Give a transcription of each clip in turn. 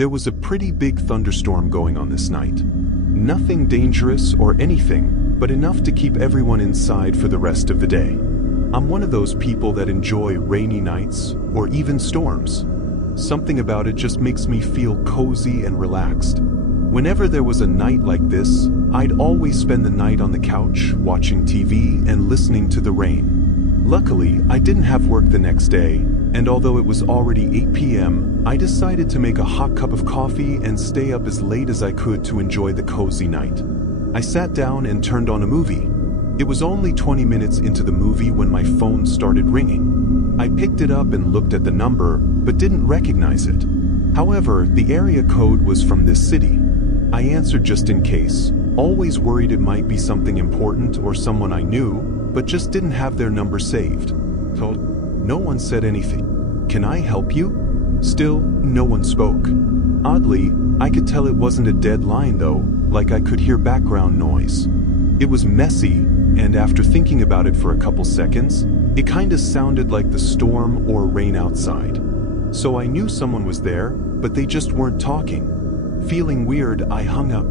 There was a pretty big thunderstorm going on this night. Nothing dangerous or anything, but enough to keep everyone inside for the rest of the day. I'm one of those people that enjoy rainy nights or even storms. Something about it just makes me feel cozy and relaxed. Whenever there was a night like this, I'd always spend the night on the couch, watching TV and listening to the rain. Luckily, I didn't have work the next day, and although it was already 8 p.m., I decided to make a hot cup of coffee and stay up as late as I could to enjoy the cozy night. I sat down and turned on a movie. It was only 20 minutes into the movie when my phone started ringing. I picked it up and looked at the number, but didn't recognize it. However, the area code was from this city. I answered just in case, always worried it might be something important or someone I knew, but just didn't have their number saved. So, no one said anything. "Can I help you?" Still, no one spoke. Oddly, I could tell it wasn't a dead line though, like I could hear background noise. It was messy, and after thinking about it for a couple seconds, it kinda sounded like the storm or rain outside. So I knew someone was there, but they just weren't talking. Feeling weird, I hung up.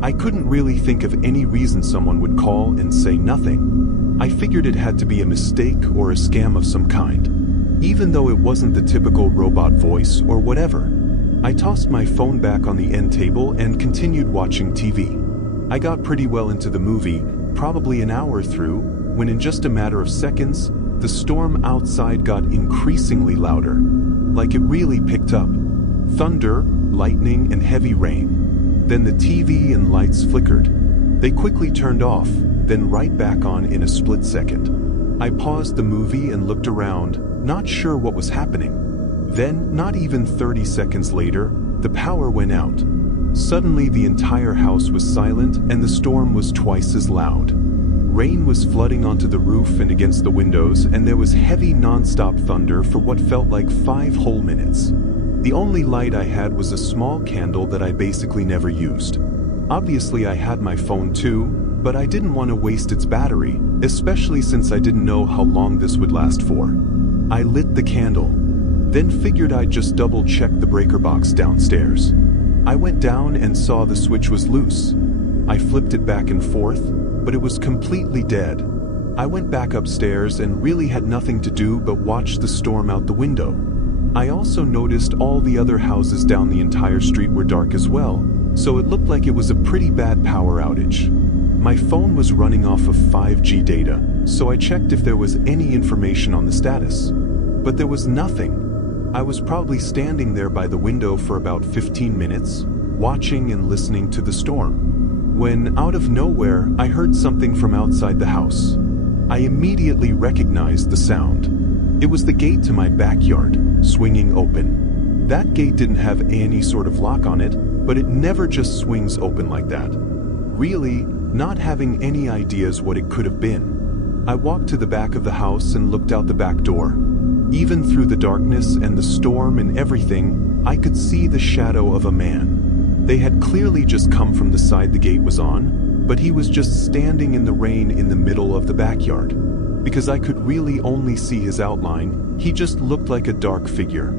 I couldn't really think of any reason someone would call and say nothing. I figured it had to be a mistake or a scam of some kind, even though it wasn't the typical robot voice or whatever. I tossed my phone back on the end table and continued watching TV. I got pretty well into the movie, probably an hour through, when in just a matter of seconds, the storm outside got increasingly louder. Like it really picked up. Thunder, lightning, and heavy rain. Then the TV and lights flickered. They quickly turned off, then right back on in a split second. I paused the movie and looked around, not sure what was happening. Then, not even 30 seconds later, the power went out. Suddenly the entire house was silent and the storm was twice as loud. Rain was flooding onto the roof and against the windows, and there was heavy non-stop thunder for what felt like 5 whole minutes. The only light I had was a small candle that I basically never used. Obviously I had my phone too, but I didn't want to waste its battery, especially since I didn't know how long this would last for. I lit the candle, then figured I'd just double-check the breaker box downstairs. I went down and saw the switch was loose. I flipped it back and forth, but it was completely dead. I went back upstairs and really had nothing to do but watch the storm out the window. I also noticed all the other houses down the entire street were dark as well, so it looked like it was a pretty bad power outage. My phone was running off of 5G data, so I checked if there was any information on the status. But there was nothing. I was probably standing there by the window for about 15 minutes, watching and listening to the storm, when out of nowhere I heard something from outside the house. I immediately recognized the sound. It was the gate to my backyard, swinging open. That gate didn't have any sort of lock on it, but it never just swings open like that. Really, not having any ideas what it could have been. I walked to the back of the house and looked out the back door. Even through the darkness and the storm and everything, I could see the shadow of a man. They had clearly just come from the side the gate was on, but he was just standing in the rain in the middle of the backyard. Because I could really only see his outline, he just looked like a dark figure.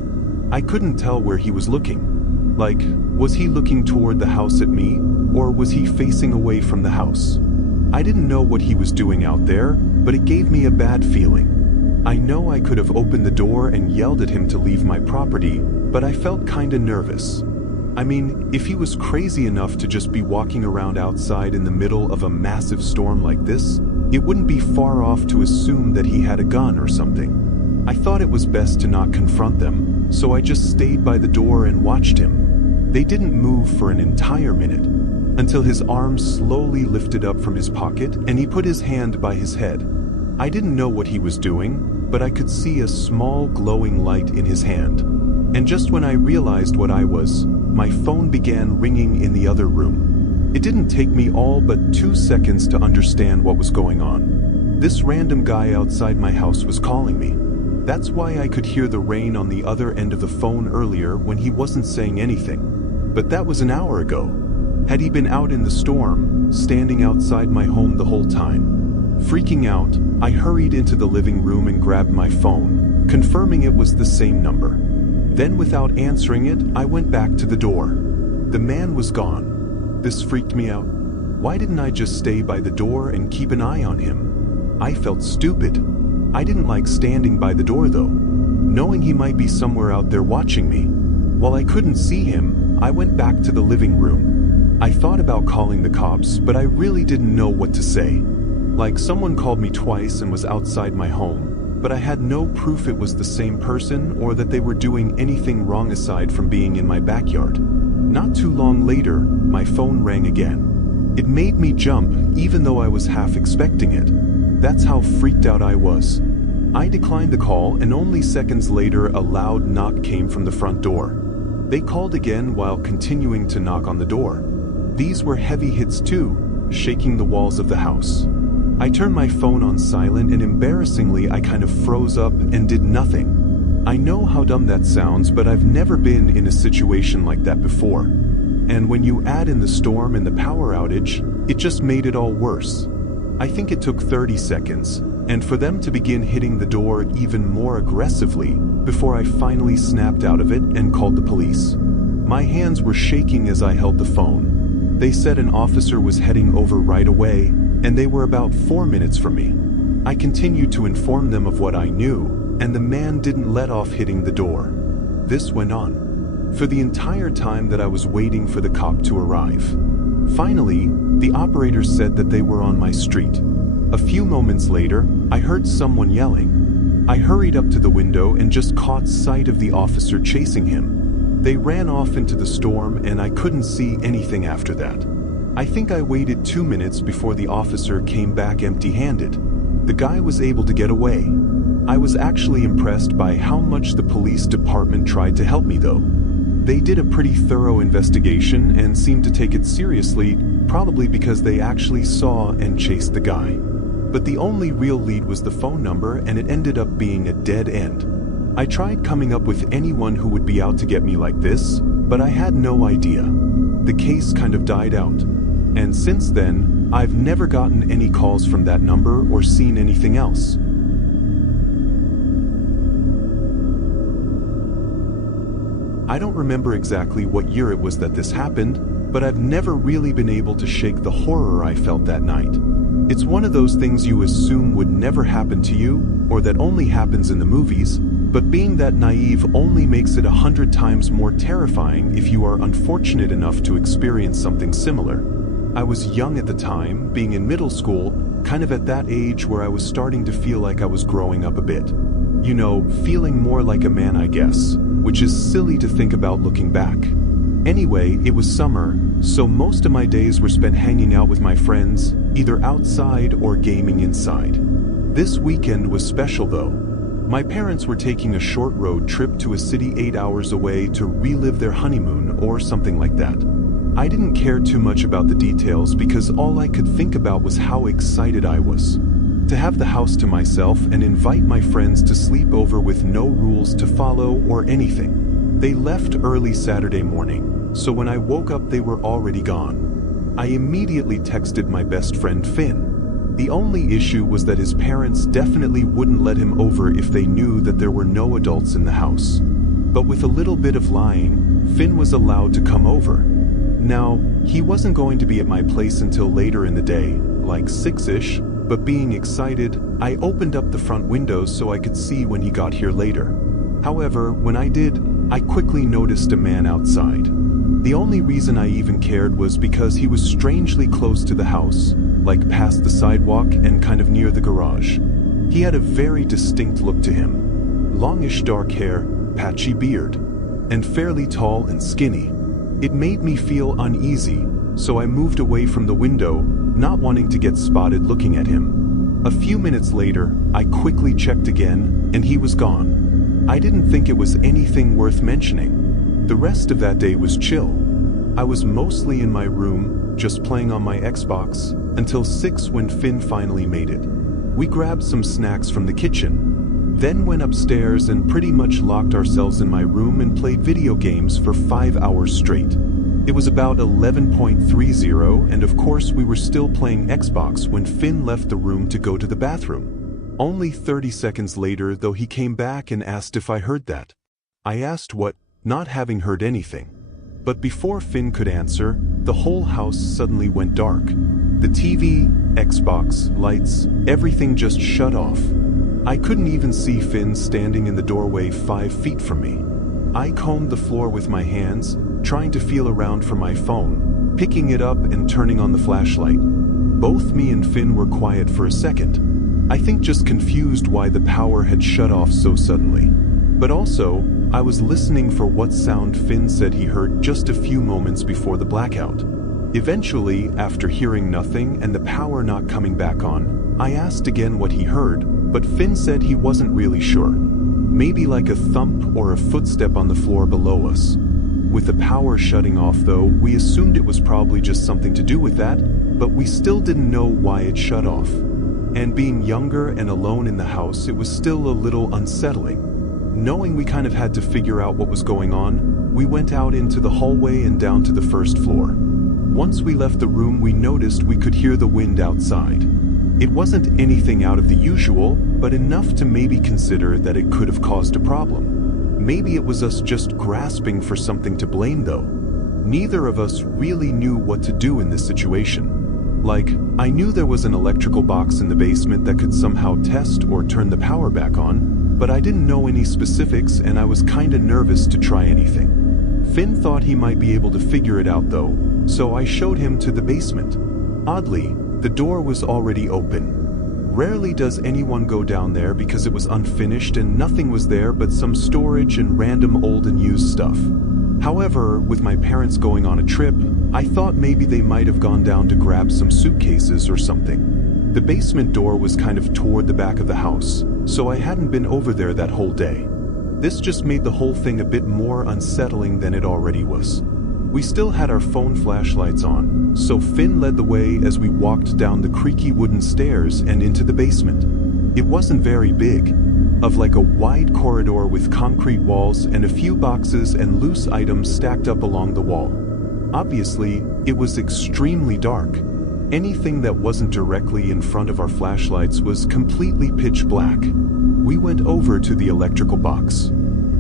I couldn't tell where he was looking. Like, was he looking toward the house at me, or was he facing away from the house? I didn't know what he was doing out there, but it gave me a bad feeling. I know I could have opened the door and yelled at him to leave my property, but I felt kinda nervous. I mean, if he was crazy enough to just be walking around outside in the middle of a massive storm like this, it wouldn't be far off to assume that he had a gun or something. I thought it was best to not confront them, so I just stayed by the door and watched him. They didn't move for an entire minute, until his arm slowly lifted up from his pocket and he put his hand by his head. I didn't know what he was doing, but I could see a small glowing light in his hand. And just when I realized what I was, my phone began ringing in the other room. It didn't take me all but 2 seconds to understand what was going on. This random guy outside my house was calling me. That's why I could hear the rain on the other end of the phone earlier when he wasn't saying anything. But that was an hour ago. Had he been out in the storm, standing outside my home the whole time? Freaking out, I hurried into the living room and grabbed my phone, confirming it was the same number. Then without answering it, I went back to the door. The man was gone. This freaked me out. Why didn't I just stay by the door and keep an eye on him? I felt stupid. I didn't like standing by the door though, knowing he might be somewhere out there watching me. While I couldn't see him, I went back to the living room. I thought about calling the cops, but I really didn't know what to say. Like, someone called me twice and was outside my home, but I had no proof it was the same person or that they were doing anything wrong aside from being in my backyard. Not too long later, my phone rang again. It made me jump, even though I was half expecting it. That's how freaked out I was. I declined the call, and only seconds later a loud knock came from the front door. They called again while continuing to knock on the door. These were heavy hits too, shaking the walls of the house. I turned my phone on silent, and embarrassingly I kind of froze up and did nothing. I know how dumb that sounds, but I've never been in a situation like that before. And when you add in the storm and the power outage, it just made it all worse. I think it took 30 seconds, and for them to begin hitting the door even more aggressively before I finally snapped out of it and called the police. My hands were shaking as I held the phone. They said an officer was heading over right away, and they were about 4 minutes from me. I continued to inform them of what I knew, and the man didn't let off hitting the door. This went on for the entire time that I was waiting for the cop to arrive. Finally, the operator said that they were on my street. A few moments later, I heard someone yelling. I hurried up to the window and just caught sight of the officer chasing him. They ran off into the storm, and I couldn't see anything after that. I think I waited 2 minutes before the officer came back empty-handed. The guy was able to get away. I was actually impressed by how much the police department tried to help me though. They did a pretty thorough investigation and seemed to take it seriously, probably because they actually saw and chased the guy. But the only real lead was the phone number, and it ended up being a dead end. I tried coming up with anyone who would be out to get me like this, but I had no idea. The case kind of died out. And since then, I've never gotten any calls from that number or seen anything else. I don't remember exactly what year it was that this happened, but I've never really been able to shake the horror I felt that night. It's one of those things you assume would never happen to you, or that only happens in the movies, but being that naive only makes it 100 times more terrifying if you are unfortunate enough to experience something similar. I was young at the time, being in middle school, kind of at that age where I was starting to feel like I was growing up a bit. You know, feeling more like a man, I guess, which is silly to think about looking back. Anyway, it was summer, so most of my days were spent hanging out with my friends, either outside or gaming inside. This weekend was special though. My parents were taking a short road trip to a city 8 hours away to relive their honeymoon or something like that. I didn't care too much about the details because all I could think about was how excited I was to have the house to myself and invite my friends to sleep over with no rules to follow or anything. They left early Saturday morning, so when I woke up they were already gone. I immediately texted my best friend Finn. The only issue was that his parents definitely wouldn't let him over if they knew that there were no adults in the house. But with a little bit of lying, Finn was allowed to come over. Now, he wasn't going to be at my place until later in the day, like 6-ish, but being excited, I opened up the front windows so I could see when he got here later. However, when I did, I quickly noticed a man outside. The only reason I even cared was because he was strangely close to the house, like past the sidewalk and kind of near the garage. He had a very distinct look to him. Longish dark hair, patchy beard, and fairly tall and skinny. It made me feel uneasy, so I moved away from the window, not wanting to get spotted looking at him. A few minutes later, I quickly checked again, and he was gone. I didn't think it was anything worth mentioning. The rest of that day was chill. I was mostly in my room, just playing on my Xbox, until 6 when Finn finally made it. We grabbed some snacks from the kitchen, then went upstairs and pretty much locked ourselves in my room and played video games for 5 hours straight. It was about 11:30, and of course we were still playing Xbox when Finn left the room to go to the bathroom. Only 30 seconds later, though, he came back and asked if I heard that. I asked what, not having heard anything. But before Finn could answer, the whole house suddenly went dark. The TV, Xbox, lights, everything just shut off. I couldn't even see Finn standing in the doorway 5 feet from me. I combed the floor with my hands, trying to feel around for my phone, picking it up and turning on the flashlight. Both me and Finn were quiet for a second. I think just confused why the power had shut off so suddenly. But also, I was listening for what sound Finn said he heard just a few moments before the blackout. Eventually, after hearing nothing and the power not coming back on, I asked again what he heard, but Finn said he wasn't really sure. Maybe like a thump or a footstep on the floor below us. With the power shutting off though, we assumed it was probably just something to do with that, but we still didn't know why it shut off. And being younger and alone in the house, it was still a little unsettling. Knowing we kind of had to figure out what was going on, we went out into the hallway and down to the first floor. Once we left the room, we noticed we could hear the wind outside. It wasn't anything out of the usual, but enough to maybe consider that it could have caused a problem. Maybe it was us just grasping for something to blame though. Neither of us really knew what to do in this situation. Like, I knew there was an electrical box in the basement that could somehow test or turn the power back on, but I didn't know any specifics and I was kinda nervous to try anything. Finn thought he might be able to figure it out though, so I showed him to the basement. Oddly, the door was already open. Rarely does anyone go down there because it was unfinished and nothing was there but some storage and random old and used stuff. However, with my parents going on a trip, I thought maybe they might have gone down to grab some suitcases or something. The basement door was kind of toward the back of the house, so I hadn't been over there that whole day. This just made the whole thing a bit more unsettling than it already was. We still had our phone flashlights on, so Finn led the way as we walked down the creaky wooden stairs and into the basement. It wasn't very big, of like a wide corridor with concrete walls and a few boxes and loose items stacked up along the wall. Obviously, it was extremely dark. Anything that wasn't directly in front of our flashlights was completely pitch black. We went over to the electrical box.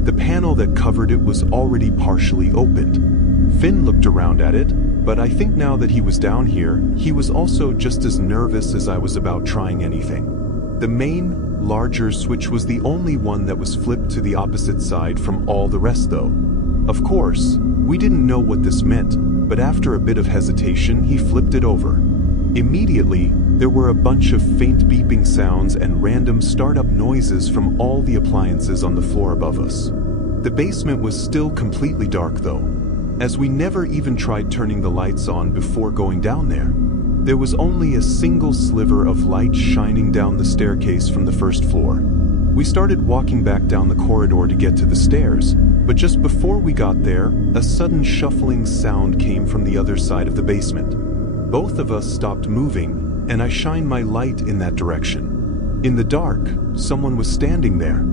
The panel that covered it was already partially opened. Finn looked around at it, but I think now that he was down here, he was also just as nervous as I was about trying anything. The main, larger switch was the only one that was flipped to the opposite side from all the rest though. Of course, we didn't know what this meant, but after a bit of hesitation, he flipped it over. Immediately, there were a bunch of faint beeping sounds and random startup noises from all the appliances on the floor above us. The basement was still completely dark though, as we never even tried turning the lights on before going down there. There was only a single sliver of light shining down the staircase from the first floor. We started walking back down the corridor to get to the stairs, but just before we got there, a sudden shuffling sound came from the other side of the basement. Both of us stopped moving, and I shined my light in that direction. In the dark, someone was standing there.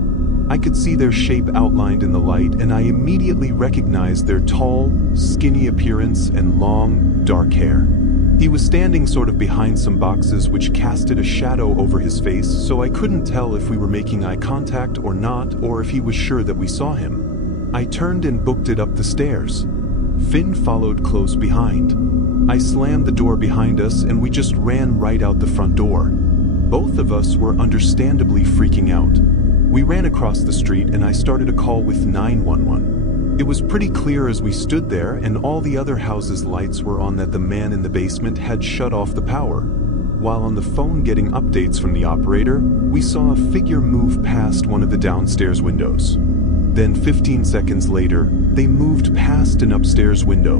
I could see their shape outlined in the light, and I immediately recognized their tall, skinny appearance and long, dark hair. He was standing sort of behind some boxes which casted a shadow over his face, so I couldn't tell if we were making eye contact or not, or if he was sure that we saw him. I turned and booked it up the stairs. Finn followed close behind. I slammed the door behind us and we just ran right out the front door. Both of us were understandably freaking out. We ran across the street and I started a call with 911. It was pretty clear as we stood there and all the other houses' lights were on that the man in the basement had shut off the power. While on the phone getting updates from the operator, we saw a figure move past one of the downstairs windows. Then 15 seconds later, they moved past an upstairs window.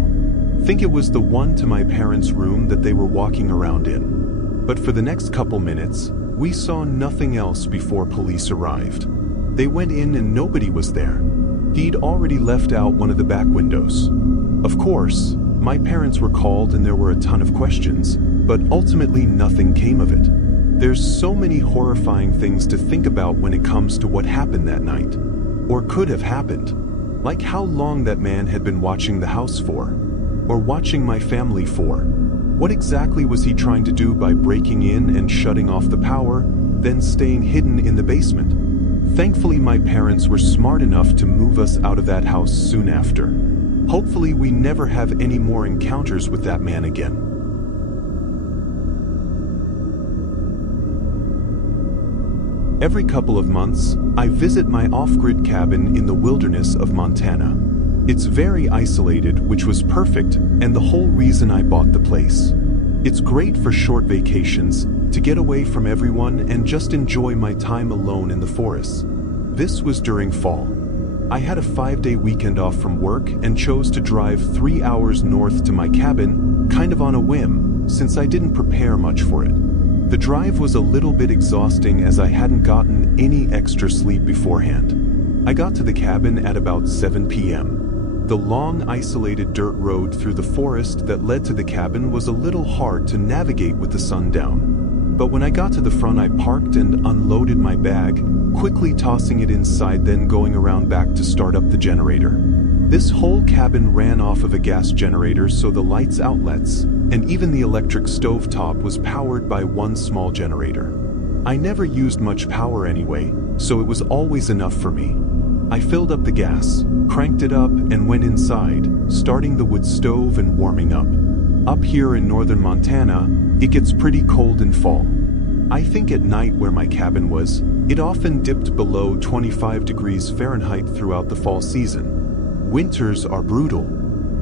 Think it was the one to my parents' room that they were walking around in. But for the next couple minutes, we saw nothing else before police arrived. They went in and nobody was there. He'd already left out one of the back windows. Of course, my parents were called and there were a ton of questions, but ultimately nothing came of it. There's so many horrifying things to think about when it comes to what happened that night. Or could have happened. Like how long that man had been watching the house for. Or watching my family for. What exactly was he trying to do by breaking in and shutting off the power, then staying hidden in the basement? Thankfully, my parents were smart enough to move us out of that house soon after. Hopefully, we never have any more encounters with that man again. Every couple of months, I visit my off-grid cabin in the wilderness of Montana. It's very isolated, which was perfect, and the whole reason I bought the place. It's great for short vacations, to get away from everyone and just enjoy my time alone in the forest. This was during fall. I had a 5-day weekend off from work and chose to drive 3 hours north to my cabin, kind of on a whim, since I didn't prepare much for it. The drive was a little bit exhausting as I hadn't gotten any extra sleep beforehand. I got to the cabin at about 7 p.m. The long, isolated dirt road through the forest that led to the cabin was a little hard to navigate with the sun down. But when I got to the front, I parked and unloaded my bag, quickly tossing it inside, then going around back to start up the generator. This whole cabin ran off of a gas generator, so the lights, outlets, and even the electric stovetop was powered by one small generator. I never used much power anyway, so it was always enough for me. I filled up the gas, cranked it up, and went inside, starting the wood stove and warming up. Up here in northern Montana, it gets pretty cold in fall. I think at night where my cabin was, it often dipped below 25 degrees Fahrenheit throughout the fall season. Winters are brutal,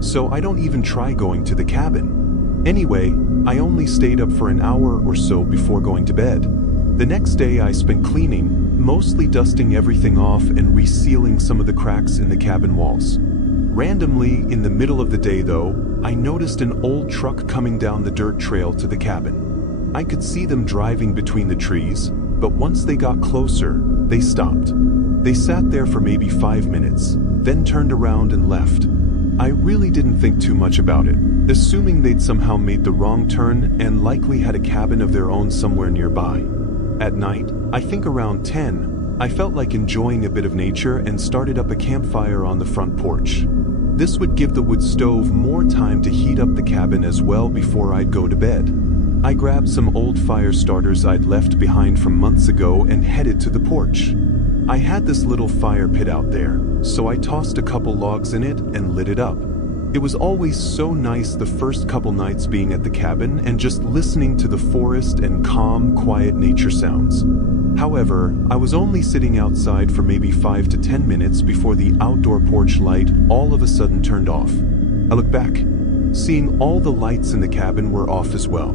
so I don't even try going to the cabin. Anyway, I only stayed up for an hour or so before going to bed. The next day I spent cleaning, mostly dusting everything off and resealing some of the cracks in the cabin walls. Randomly, in the middle of the day though, I noticed an old truck coming down the dirt trail to the cabin. I could see them driving between the trees, but once they got closer, they stopped. They sat there for maybe 5 minutes, then turned around and left. I really didn't think too much about it, assuming they'd somehow made the wrong turn and likely had a cabin of their own somewhere nearby. At night, I think around 10, I felt like enjoying a bit of nature and started up a campfire on the front porch. This would give the wood stove more time to heat up the cabin as well before I'd go to bed. I grabbed some old fire starters I'd left behind from months ago and headed to the porch. I had this little fire pit out there, so I tossed a couple logs in it and lit it up. It was always so nice the first couple nights being at the cabin and just listening to the forest and calm, quiet nature sounds. However, I was only sitting outside for maybe 5 to 10 minutes before the outdoor porch light all of a sudden turned off. I looked back, seeing all the lights in the cabin were off as well.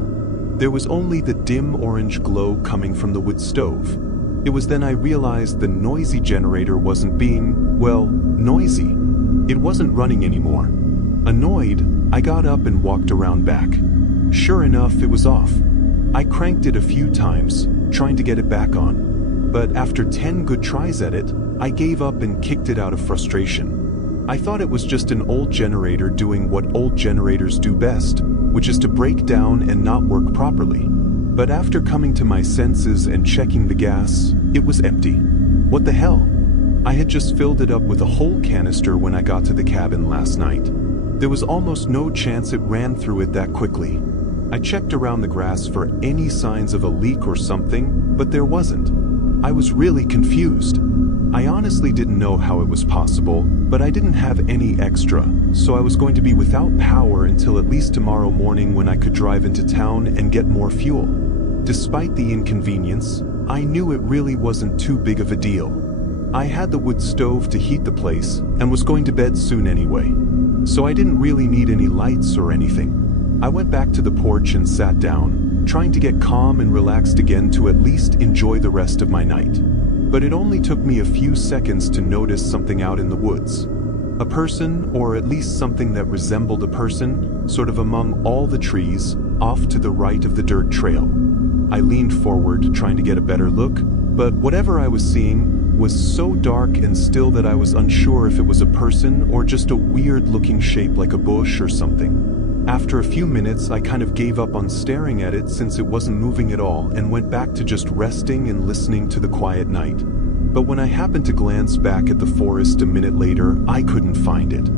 There was only the dim orange glow coming from the wood stove. It was then I realized the noisy generator wasn't being, well, noisy. It wasn't running anymore. Annoyed, I got up and walked around back. Sure enough, it was off. I cranked it a few times, trying to get it back on. But after 10 good tries at it, I gave up and kicked it out of frustration. I thought it was just an old generator doing what old generators do best, which is to break down and not work properly. But after coming to my senses and checking the gas, it was empty. What the hell? I had just filled it up with a whole canister when I got to the cabin last night. There was almost no chance it ran through it that quickly. I checked around the grass for any signs of a leak or something, but there wasn't. I was really confused. I honestly didn't know how it was possible, but I didn't have any extra, so I was going to be without power until at least tomorrow morning when I could drive into town and get more fuel. Despite the inconvenience, I knew it really wasn't too big of a deal. I had the wood stove to heat the place and was going to bed soon anyway, so I didn't really need any lights or anything. I went back to the porch and sat down, trying to get calm and relaxed again to at least enjoy the rest of my night. But it only took me a few seconds to notice something out in the woods. A person, or at least something that resembled a person, sort of among all the trees, off to the right of the dirt trail. I leaned forward, trying to get a better look, but whatever I was seeing was so dark and still that I was unsure if it was a person or just a weird-looking shape like a bush or something. After a few minutes, I kind of gave up on staring at it since it wasn't moving at all and went back to just resting and listening to the quiet night. But when I happened to glance back at the forest a minute later, I couldn't find it.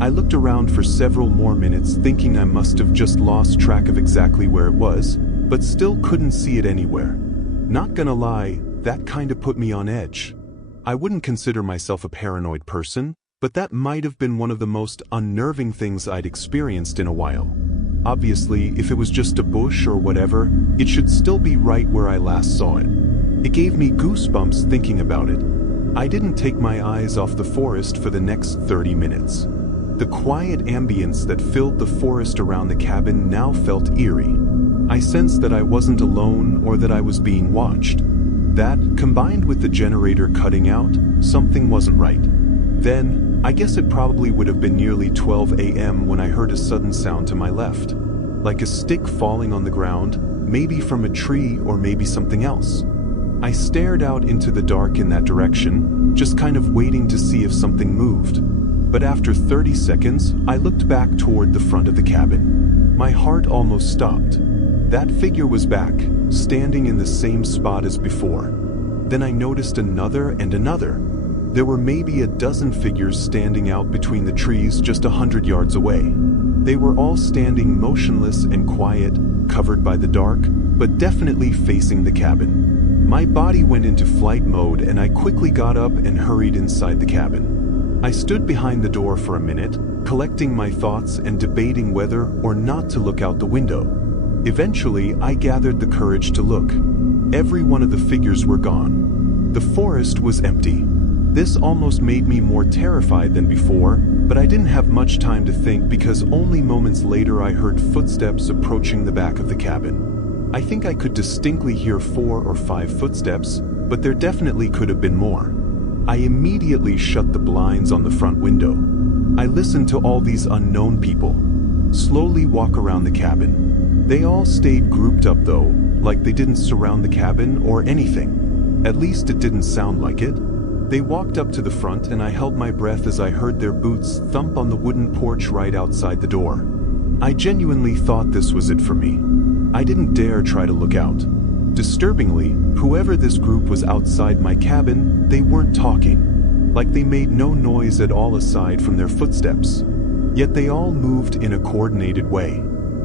I looked around for several more minutes thinking I must have just lost track of exactly where it was, but still couldn't see it anywhere. Not gonna lie, that kinda put me on edge. I wouldn't consider myself a paranoid person, but that might have been one of the most unnerving things I'd experienced in a while. Obviously, if it was just a bush or whatever, it should still be right where I last saw it. It gave me goosebumps thinking about it. I didn't take my eyes off the forest for the next 30 minutes. The quiet ambience that filled the forest around the cabin now felt eerie. I sensed that I wasn't alone or that I was being watched. That, combined with the generator cutting out, something wasn't right. Then, I guess it probably would have been nearly 12 a.m. when I heard a sudden sound to my left. Like a stick falling on the ground, maybe from a tree or maybe something else. I stared out into the dark in that direction, just kind of waiting to see if something moved. But after 30 seconds, I looked back toward the front of the cabin. My heart almost stopped. That figure was back, standing in the same spot as before. Then I noticed another and another. There were maybe a dozen figures standing out between the trees just 100 yards away. They were all standing motionless and quiet, covered by the dark, but definitely facing the cabin. My body went into flight mode and I quickly got up and hurried inside the cabin. I stood behind the door for a minute, collecting my thoughts and debating whether or not to look out the window. Eventually, I gathered the courage to look. Every one of the figures were gone. The forest was empty. This almost made me more terrified than before, but I didn't have much time to think because only moments later I heard footsteps approaching the back of the cabin. I think I could distinctly hear 4 or 5 footsteps, but there definitely could have been more. I immediately shut the blinds on the front window. I listened to all these unknown people slowly walk around the cabin. They all stayed grouped up though, like they didn't surround the cabin or anything. At least it didn't sound like it. They walked up to the front and I held my breath as I heard their boots thump on the wooden porch right outside the door. I genuinely thought this was it for me. I didn't dare try to look out. Disturbingly, whoever this group was outside my cabin, they weren't talking. Like they made no noise at all aside from their footsteps. Yet they all moved in a coordinated way.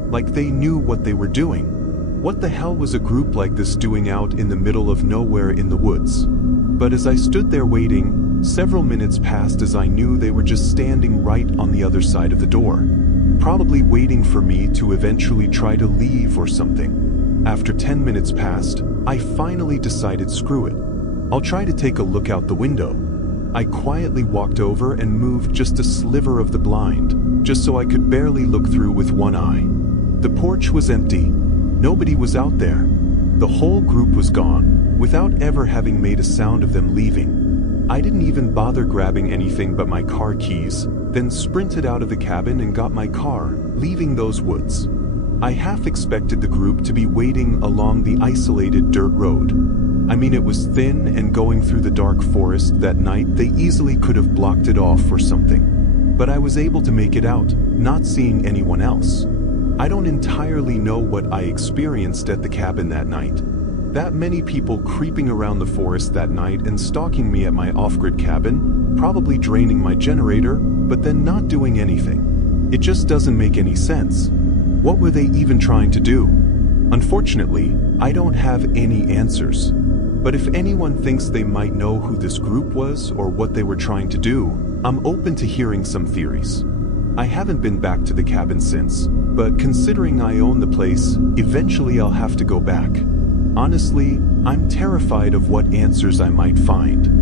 Like they knew what they were doing. What the hell was a group like this doing out in the middle of nowhere in the woods? But as I stood there waiting, several minutes passed as I knew they were just standing right on the other side of the door. Probably waiting for me to eventually try to leave or something. After 10 minutes passed, I finally decided screw it. I'll try to take a look out the window. I quietly walked over and moved just a sliver of the blind, just so I could barely look through with one eye. The porch was empty. Nobody was out there. The whole group was gone, without ever having made a sound of them leaving. I didn't even bother grabbing anything but my car keys, then sprinted out of the cabin and got my car, leaving those woods. I half expected the group to be waiting along the isolated dirt road. I mean, it was thin and going through the dark forest that night, they easily could have blocked it off or something. But I was able to make it out, not seeing anyone else. I don't entirely know what I experienced at the cabin that night. That many people creeping around the forest that night and stalking me at my off-grid cabin, probably draining my generator, but then not doing anything. It just doesn't make any sense. What were they even trying to do? Unfortunately, I don't have any answers. But if anyone thinks they might know who this group was or what they were trying to do, I'm open to hearing some theories. I haven't been back to the cabin since, but considering I own the place, eventually I'll have to go back. Honestly, I'm terrified of what answers I might find.